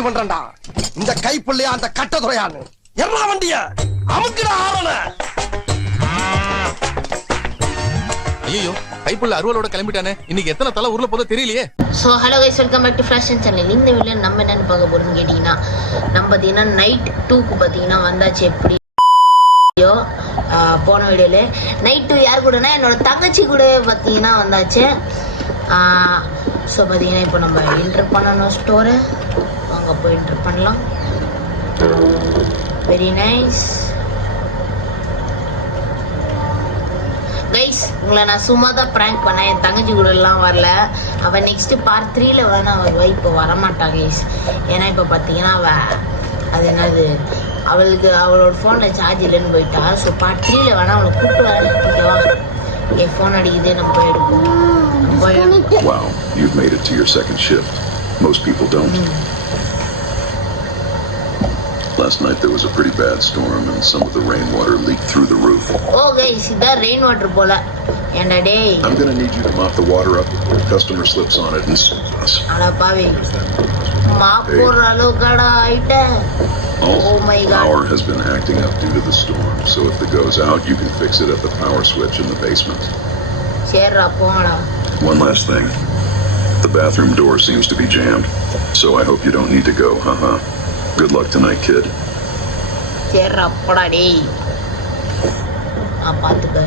முடிவு பண்றேன்டா. இந்த கைப்புள்ளையா அந்த கட்டதுறையான்னு எல்லா வண்டிய அமுக்குடா ஆவன. ஐயோ கைப்புள்ள அருவலோட கிளம்பிட்டானே. இன்னைக்கு எத்தனை தலை ஊர்ல போதோ தெரியலையே. So hello guys, welcome back to fashion channel. இந்த வீடியோ நம்ம என்னென்னு பார்க்க போகிறோம்னு கேட்டிங்கன்னா, நம்ம பார்த்தீங்கன்னா நைட் 2க்கு பார்த்தீங்கன்னா வந்தாச்சு. எப்படி போன வீடியோவில் நைட் 2 யார் கூடனா என்னோட தங்கச்சி கூட பார்த்தீங்கன்னா வந்தாச்சு. ஸோ பார்த்தீங்கன்னா இப்போ நம்ம என்டர் பண்ணணும் ஸ்டோரை. அங்கே போய் என்டர் பண்ணலாம். Very nice guys. உங்களை நான் சும்மா தான் ப்ராங்க் பண்ணேன். என் தங்கச்சி கூட எல்லாம் வரல. அவள் நெக்ஸ்ட் பார்ட் 3ல வேணா அவள் இப்போ வரமாட்டாள் கைஸ். ஏன்னா இப்போ பார்த்தீங்கன்னா அது என்னது, அவளுக்கு அவளோட ஃபோனில் சார்ஜ் இல்லைன்னு போயிட்டா. ஸோ பார்ட் 3ல வேணா அவளை கூப்பிட்டு வரேன். ஓகேவா? என் ஃபோன் அடிக்குது, நம்ம போயிடுவோம். Wow, you've made it to your second shift. Most people don't. Last night there was a pretty bad storm and some of the rainwater leaked through the roof. Oh guys, இதான் rain water போல. ஏண்டா டேய், I'm going to need you to mop the water up before a customer slips on it and sues us. அட பாவி, mop போடுற அளவுக்குடா ஆயிட்டேன். Also, Oh my God. power has been acting up due to the storm, so if it goes out, you can fix it at the power switch in the basement. சரிடா போங்கடா. One last thing. The bathroom door seems to be jammed, so I hope you don't need to go, haha. Good luck tonight, kid. சரிடா போடா டேய். பார்த்துக்க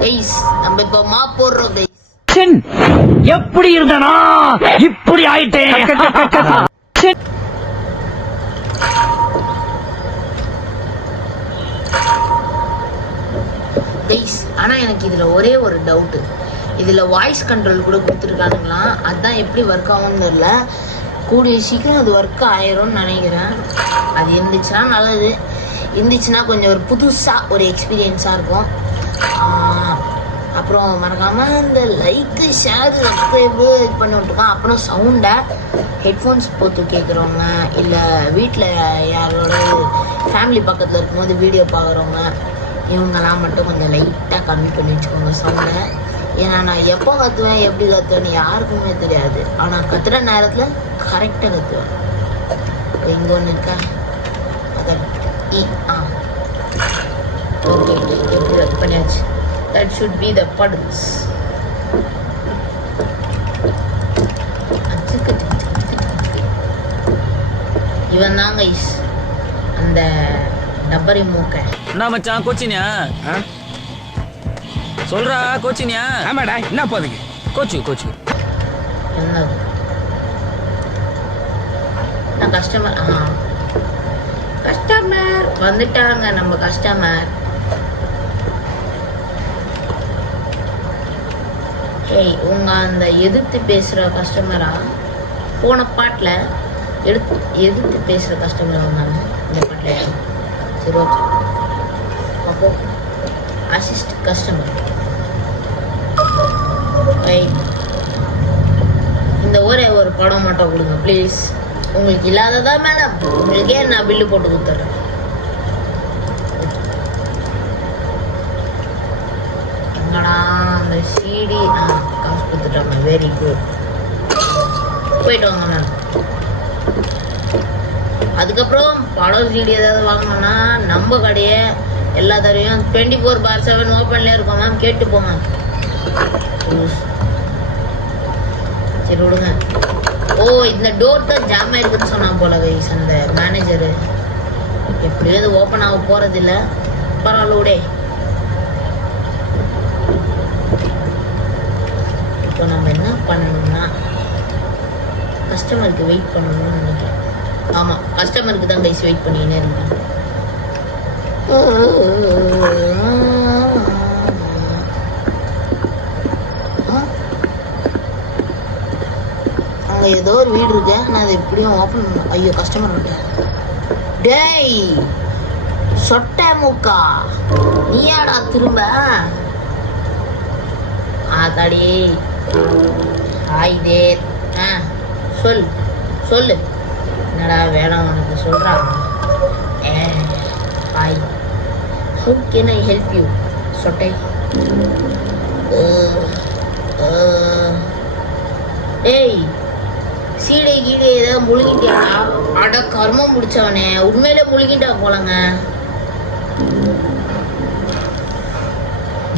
guys. நம்ம இப்போ mop போடுறோம் guys. எப்படி இருந்தனா இப்படி ஆயிட்டேன். கைஸ், ஆனால் எனக்கு இதில் ஒரே ஒரு டவுட்டு. இதில் வாய்ஸ் கண்ட்ரோல் கூட கொடுத்துருக்கானுங்களாம். அதுதான் எப்படி ஒர்க் ஆகும்னு தெரியல. கூடிய சீக்கிரம் அது ஒர்க் ஆயிரும்னு நினைக்கிறேன். அது இருந்துச்சுன்னா நல்லது. இருந்துச்சுன்னா கொஞ்சம் ஒரு புதுசாக ஒரு எக்ஸ்பீரியன்ஸாக இருக்கும். அப்புறம் மறக்காமல் இந்த லைக்கு, ஷேர், சப்ஸ்கிரைபு இது பண்ணி விட்டுருக்கான். அப்புறம் சவுண்டை ஹெட்ஃபோன்ஸ் போட்டு கேட்குறவங்க, இல்லை வீட்டில் யாரோட ஃபேமிலி பக்கத்தில் இருக்கும்போது வீடியோ பார்க்குறவங்க, இவங்கெல்லாம் மட்டும் கொஞ்சம் லைட்டாக கம்மி பண்ணி வச்சுக்கோங்க சவுண்டை. ஏன்னா நான் எப்போ கற்றுவேன், எப்படி கற்றுவேன்னு யாருக்குமே தெரியாது. ஆனால் கத்துற நேரத்தில் கரெக்டாக கற்றுவேன். இங்கே ஒன்று இருக்கா, அதை ஓகே எப்படி ரத்து பண்ணியாச்சு. That should be the படுஸ். இவன் தான் கைஸ் அந்த டப்பரி மூக்க. என்ன மச்சான் கோச்சினியா? சொல்றா கோச்சினியா? ஆமாடா. என்ன போதுங்க கோச்சு என்னது? நான் கஸ்டமர் வந்துட்டாங்க. நம்ம கஸ்டமர். ஏய், உங்க அந்த எதிர்த்து பேசுற கஸ்டமரா? போன பாட்டில் எதிர்த்து பேசுற கஸ்டமர் வந்தாங்க இந்த பாட்டில். சரி ஓகே. அப்போ அசிஸ்ட் கஸ்டமர். இந்த ஒரே ஒரு படம் மட்டும் கொடுங்க ப்ளீஸ். உங்களுக்கு இல்லாததா மேடம்? உங்களுக்கே நான் பில்லு போட்டு கொடுத்துட்றேன். எங்கடா அந்த சிடி? காசு கொடுத்துட்டாங்க. Very good. போயிட்டு வாங்க மேடம். அதுக்கப்புறம் படம் சிடி ஏதாவது வாங்கணும்னா நம்ம கடையை எல்லா தடவையும் 24/7 ஓப்பன்லேயே இருக்கும் மேம். கேட்டு போங்க. சரி விடுங்க. ஓ, இந்த டோர் தான் ஜாம் ஆயிருக்குன்னு சொன்னா போல கைஸ் அந்த மேனேஜரு. எப்படியும் அது ஓப்பன் ஆக போறதில்ல. பரவாயில்ல விடே. இப்போ நம்ம என்ன பண்ணணும்னா கஸ்டமருக்கு வெயிட் பண்ணணும்னு நினைக்கிறேன். ஆமாம், கஸ்டமருக்கு தான் கைஸ் வெயிட் பண்ணினே இருக்கேன். அங்கே ஏதோ ஒரு வீடு இருக்கு. நான் அதை எப்படியும் ஓப்பன் பண்ண. ஐயோ, கஸ்டமர் வந்துட்டேன். டேய் சொட்ட மூக்கா, நீயாடா திரும்ப? ஆத்தாடி ஆயிதே. சொல்லு என்னடா வேணாம் உனக்கு சொல்றா. Hi, how can I help you சொட்டை? டேய் சீடை கீழே ஏதாவது முழுகிட்டியா? அட கர்மம் முடிச்சவனே, உண்மையிலே முழுகிட்டா போலங்க.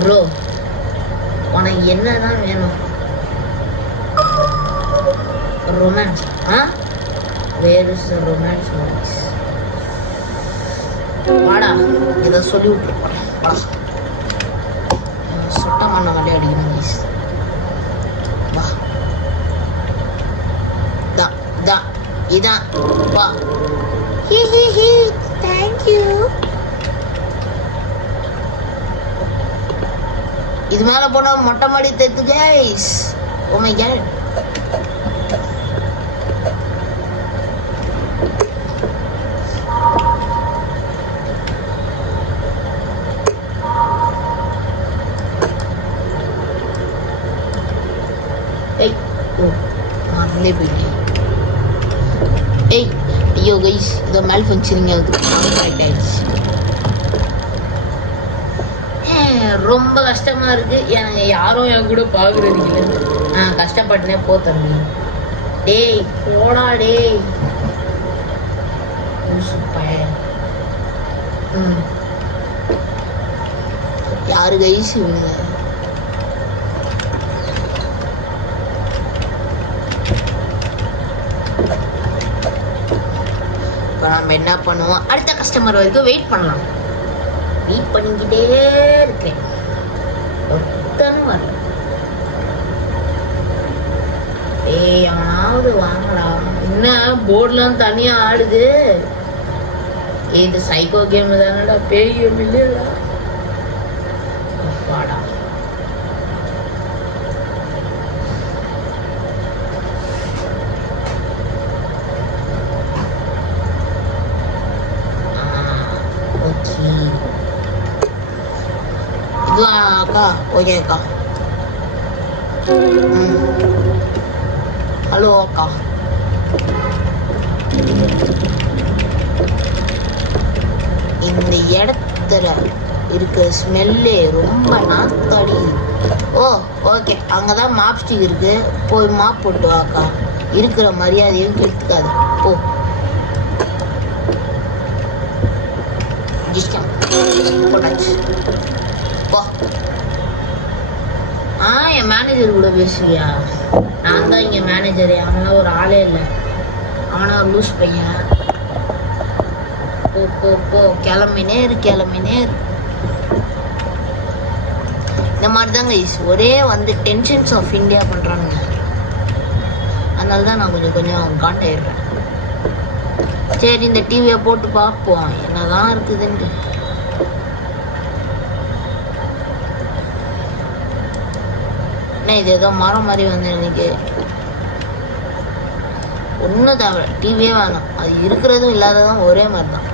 ப்ரோ உனக்கு என்னதான் வேணும்? Romance? Where is the romance movies? வாடா, ஏதோ சொல்லி விட்டுருப்பான். சுத்தம் பண்ண வண்டி அடிக்கணும் ப்ளீஸ். வா தான் இதான் வா. தேங்க்யூ. இது மேல போனா மொட்டை மாடி தெத்து கைஸ். Oh my God. ஏய் ஓ மார்லே பிடி. ஏய் ஐயோ கைஸ், இதோ மேல் ஃபங்க்ஷனிங் ஆகுது. கரெக்ட் ஆயிடுச்சு. ரொம்ப கஷ்டமா இருக்கு. எனக்கு யாரும் என் கூட பாக்குறது இல்லை. நான் கஷ்டப்பட்டுனே போ தம்பி. டேய் போடா டேய். யாரு கைஸ் இவங்க? இப்போ நம்ம என்ன பண்ணுவோம்? அடுத்த கஸ்டமர் வரைக்கும் வெயிட் பண்ணலாம். வெயிட் பண்ணிக்கிட்டே இருக்கேன். ஒருத்தனும் வரல. ஏய் அவனாவது வாங்கடா. என்ன போர்ட்லாம் தனியா ஆடுது? இது சைக்கோ கேம் தானடா, பேய் கேம் இல்லையா? வாடா. அக்கா ஓகே அக்கா. ஹலோ அக்கா. இந்த இடத்துல இருக்கிற ஸ்மெல்லே ரொம்ப நாத்தாடி. ஓ ஓகே, அங்கதான் மாப் ஸ்டிக் இருக்கு, போய் மாப் போட்டு வாக்கா. இருக்கிற மரியாதையும் கெடுத்துக்காது போ. போட்டாச்சு போ. என் மேனேஜர் கூட பேசுவியா? நான் தான் இங்க மேனேஜர். அவனால ஒரு ஆளே இல்லை. அவனா லூஸ் பையன். போ போ போ, கிளம்பினே இரு கிளம்பினே இரு. இந்த மாதிரி தாங்க ஒரே வந்து டென்ஷன்ஸ் ஆஃப் இந்தியா பண்றானுங்க. அதனால தான் நான் கொஞ்சம் கொஞ்சம் காண்டாயிருக்கேன். சரி இந்த டிவியை போட்டு பார்ப்போம் என்னதான் இருக்குதுன்ட்டு. இது ஏதோ மரம் மாதிரி வந்து எனக்கு ஒன்றும் தேவை. டிவியே வேணும். அது இருக்கிறதும் இல்லாததும் ஒரே மாதிரி தான்.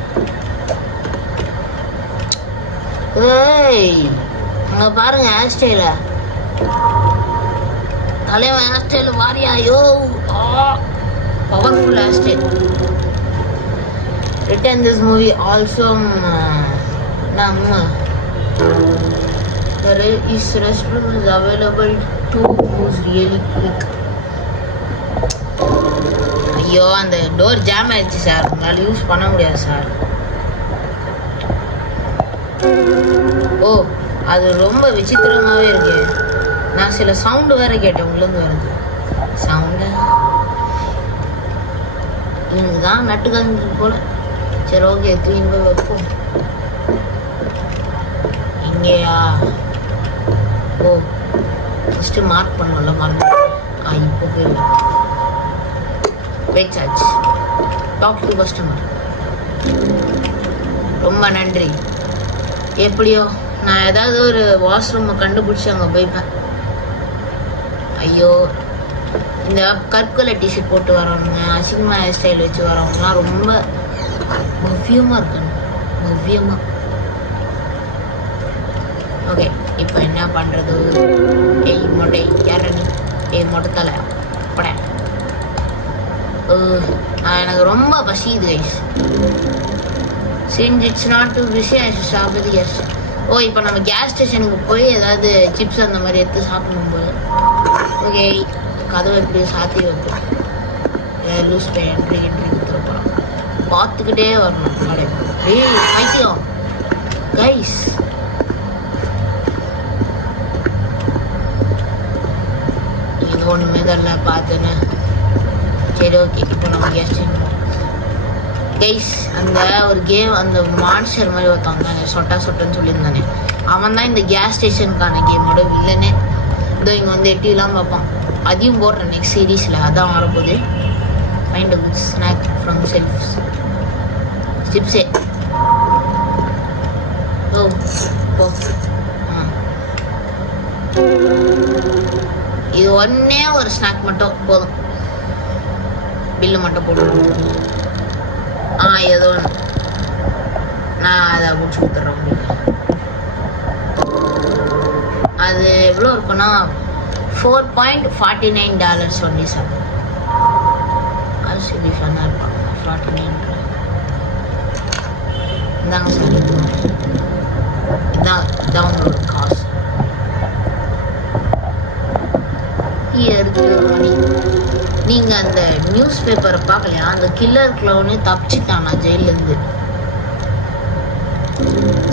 ஏய் அங்க பாருங்க ஹேர் ஸ்டைல. தலைவன் ஹேர் ஸ்டைல் வாரியா? ஐயோ powerful hair style. Return this movie also there is restroom is available to use really quick. ஐயோ அந்த டோர் ஜாம் ஆயிடுச்சு சார், உங்களால் யூஸ் பண்ண முடியாது சார். ஓ அது ரொம்ப விசித்திரமாகவே இருக்கு. நான் சில சவுண்டு வேற கேட்டேன் உள்ளேருந்து வருது சவுண்டு. இவனுக்கு தான் நட்டு காஞ்சிருக்கு போல. சரி ஓகே, தூக்கி போய் வைப்போம். இங்கேயா? ஓ ஃபஸ்ட்டு மார்க் பண்ணல, மார்க் இப்போ போய் வெயிட் டாக் டு கஸ்டமர். ரொம்ப நன்றி. எப்படியோ நான் ஏதாவது ஒரு வாஷ்ரூமை கண்டுபிடிச்சி அங்கே போய்ப்பேன். ஐயோ இந்த கற்கொலை டிஷர்ட் போட்டு வரவங்க, அசிங்கமாக ஹேர் ஸ்டைல் வச்சு வரவங்கலாம் ரொம்ப முக்கியமாக இருக்கணும். முக்கியமாக ஓகே இப்போ என்ன பண்ணுறது? ஏய் மொட்டை யார நீ? ஏய் மொட்டை தலை பட. எனக்கு ரொம்ப பசிக்குது guys. since it's not to wish I should stop with the gas. ஓ இப்போ நம்ம கேஸ் ஸ்டேஷனுக்கு போய் ஏதாவது சிப்ஸ் அந்த மாதிரி எடுத்து சாப்பிடணும் போல. ஓகே கதவை எப்படி சாத்தி வைப்போம். லூஸ் பே என்ட்ரி கொடுத்துருப்பாங்க. பார்த்துக்கிட்டே வரணும். டேய் பைத்தியம் கைஸ், இது ஒன்றுமே தரல பார்த்துன்னு. சரி ஓகே, இப்போ நம்ம கேஸ் கைஸ் அந்த ஒரு கேம், அந்த மான்ஸ்டர் மாதிரி ஒருத்தவங்க தானே சொட்டான்னு சொல்லியிருந்தானே, அவன் தான் இந்த கேஸ் ஸ்டேஷனுக்கான கேமோட வில்லனே. இதோ இங்கே வந்து எட்டிலாம் பார்ப்பான். அதையும் போடுறேன் நெக்ஸ்ட் சீரீஸில், அதான் வரப்போகுது. Find a good snack from shelves சிப்ஸே. ஓ போ. இது ஒன்னே ஒரு ஸ்நாக் மட்டும் போதும், பில்லு மட்டும் போடுவோம். ஏதோ நான் அதை முடிச்சு கொடுத்துட்றேன் உங்களுக்கு. அது எவ்வளோ இருக்குன்னா $4.49 ஒன்லி சார். அது சொல்லி ஃபன்னாக இருப்பாங்க. 49 இதாங்க சார், இதான் உங்களோட காசு. மணி நீங்க அந்த நியூஸ் பேப்பரை பார்க்கலையா? அந்த கில்லர் க்ளவுனு தப்பிச்சுட்டானா ஜெயிலேருந்து.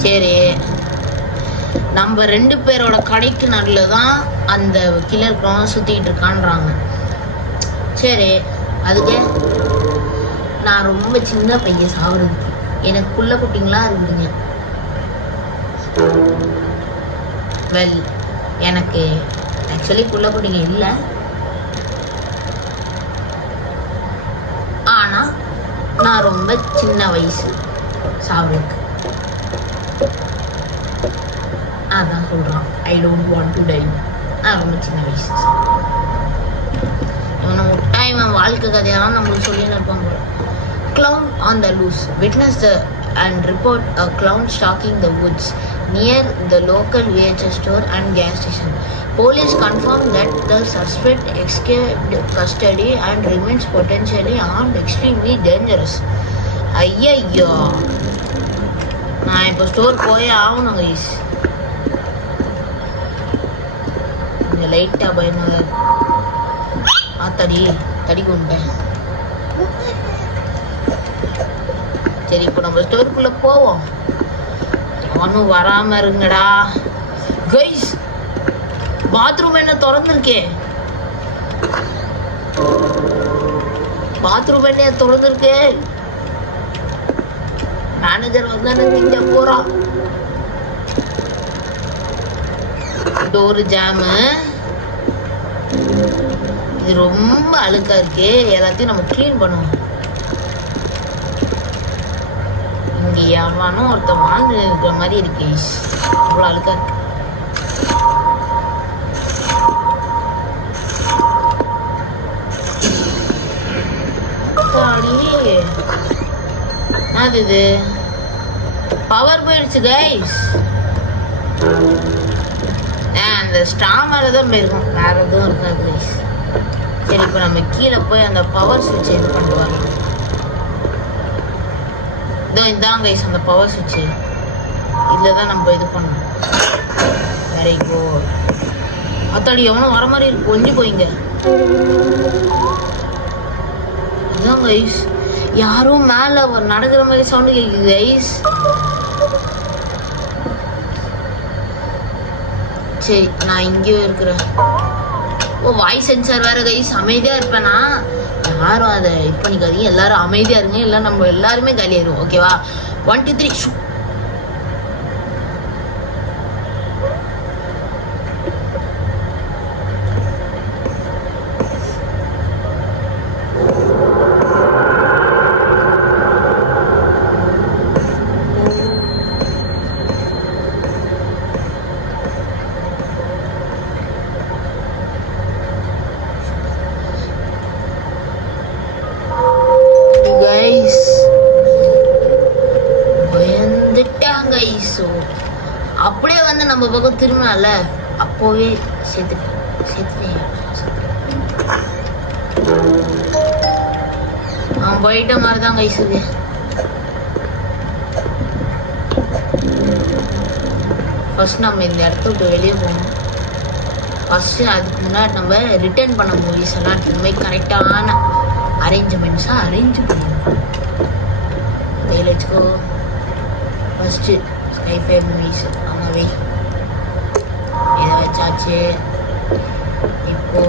சரி, நம்ம 2 பேரோட கடைக்கு நடுவில் தான் அந்த கில்லர் க்ளவுன் சுற்றிக்கிட்டு இருக்கான்றாங்க. சரி, அதுக்கு நான் ரொம்ப சின்ன பையன் சாப்பிடுறதுக்கு, எனக்கு புள்ள குட்டிங்களா இருக்குதுங்க. வெல், எனக்கு ஆக்சுவலி புள்ள குட்டிங்க இல்லை, ஆனால் நான் ரொம்ப சின்ன வயசு சாப்பிடுறதுக்கு. அதான் சொல்கிறான், I don't want to tie. நான் ரொம்ப சின்ன வயசு. இவனை விட்டா இவன் வாழ்க்கை கதையெல்லாம் நம்மளுக்கு சொல்லின்னு இருப்பாங்க. Clown on the loose. Witness and report a clown stalking the woods near the local VHS store and gas station. Police confirm that the suspect escaped custody and remains potentially armed, extremely dangerous. ஐயோ, நான் இப்போ store போயே ஆகணும் guys. இந்த லைட்டாக பயனாக தடி கொண்டேன். சரி, இப்போ நம்ம ஸ்டோருக்குள்ள போவோம். அவனும் வராம இருங்கடா கைஸ். பாத்ரூம் என்ன திறந்துருக்கே? பாத்ரூம் என்ன திறந்துருக்கே? மேனேஜர் வந்தானு இங்க போறான். Door jam. இது ரொம்ப அழுக்கா இருக்கு, எல்லாத்தையும் நம்ம கிளீன் பண்ணுவோம். இங்க எவனும் ஒருத்தன் வாழ்ந்து இருக்கிற மாதிரி இருக்கு, அவ்வளோ அழுக்கா இருக்கு. என்னது இது? பவர் போயிடுச்சு கைஸ். அந்த ஸ்டா மேலதான் போயிருக்கும், வேற எதுவும் இருக்காது கைஸ். சரி, இப்போ நம்ம கீழே போய் அந்த பவர் சுவிட்ச் இது பண்ணிட்டு வரலாம். இதான் கைஸ் அந்த பவர் சுவிட்சு. இதில் தான் நம்ம இது பண்ணோம். Very good. அத்தாடி எவனும் வர மாதிரி இருக்கு, ஒஞ்சி போயிங்க. இதான் கைஸ், யாரும் மேலே நடக்கிற மாதிரி சவுண்டு கேட்குது கைஸ். சரி, நான் இங்கேயும் இருக்கிறேன். ஓ, வாய்ஸ் சென்சார் வேற கைஸ். அமைதியாக இருப்பேனா? யாரும் அதை இது பண்ணிக்காதீங்க, எல்லாரும் அமைதியாக இருங்க, இல்லை நம்ம எல்லாருமே காலியாயிருவோம். ஓகேவா? 1 2 3 அப்படியே வந்து நம்ம பக்கம் திரும்பினால அப்போவே சேர்த்துட்டேன். அவன் போயிட்ட மாதிரி தான் கைசுது. ஃபர்ஸ்ட் நம்ம இந்த இடத்த விட்டு வெளியே போகணும். ஃபர்ஸ்ட் அதுக்கு முன்னாடி நம்ம ரிட்டர்ன் பண்ண மூவிஸ் எல்லாம் இந்த மாதிரி கரெக்டான அரேஞ்ச்மெண்ட்ஸாக அரேஞ்ச் பண்ணியிருக்கோம். Okay let's go. First sci-fi movies ஆமாவே இதை வச்சாச்சு. இப்போ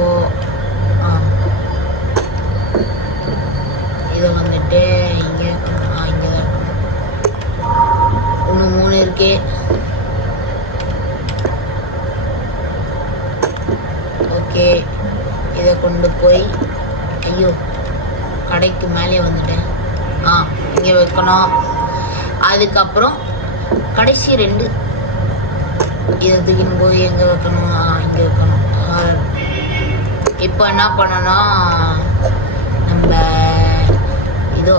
இதை வந்துட்டு இங்கே இங்கே தான் இருக்கணும். இன்னும் 3 இருக்கு. ஓகே இதை கொண்டு போய் ஐயோ கடைக்கு மேலே வந்துட்டேன். இங்கே வைக்கணும். அதுக்கப்புறம் கடைசி 2 இதை தூக்கின்னு போய் எங்கே வைக்கணும்? இங்கே வைக்கணும். இப்போ என்ன பண்ணணும்? நம்ம இதோ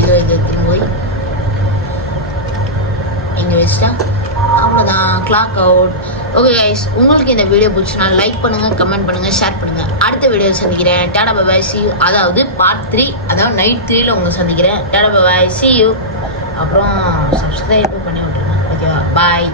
இதோ எடுத்துன்னு போய் இங்கே வச்சுட்டா அவ்வளோதான். Clock out. ஓகே கைஸ், உங்களுக்கு இந்த வீடியோ பிடிச்சுன்னா லைக் பண்ணுங்க, கமெண்ட் பண்ணுங்க, ஷேர் பண்ணுங்க. அடுத்த வீடியோ சந்திக்கிறேன். Tata bye bye, see you. அதாவது பார்ட் 3, அதாவது நைட் 3ல உங்களை சந்திக்கிறேன். Tata bye bye, see you. அப்புறம் சப்ஸ்கிரைப் பண்ணி விட்டுருங்க. ஓகேவா? பாய்.